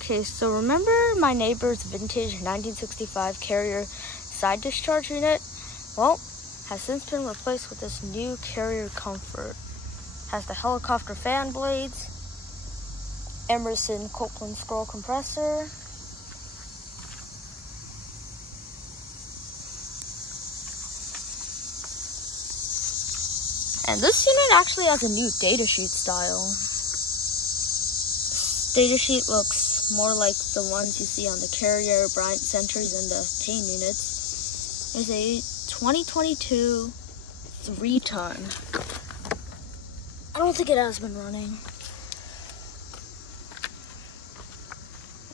Okay, so remember my neighbor's vintage 1965 Carrier side discharge unit? Well, has since been replaced with this new Carrier Comfort. Has the helicopter fan blades, Emerson Copeland scroll compressor, and this unit actually has a new datasheet style. This datasheet looks more like the ones you see on the Carrier, Bryant Sentries, and the Payne units. It's a 2022 3-ton. I don't think it has been running.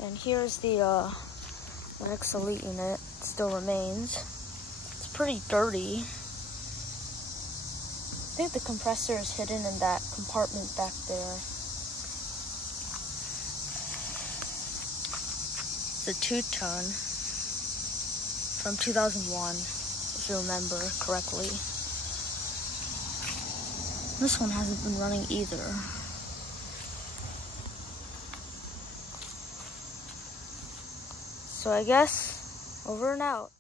And here's the Lennox Elite unit. It still remains. It's pretty dirty. I think the compressor is hidden in that compartment back there. It's a 2-ton from 2001, if you remember correctly. This one hasn't been running either. So I guess over and out.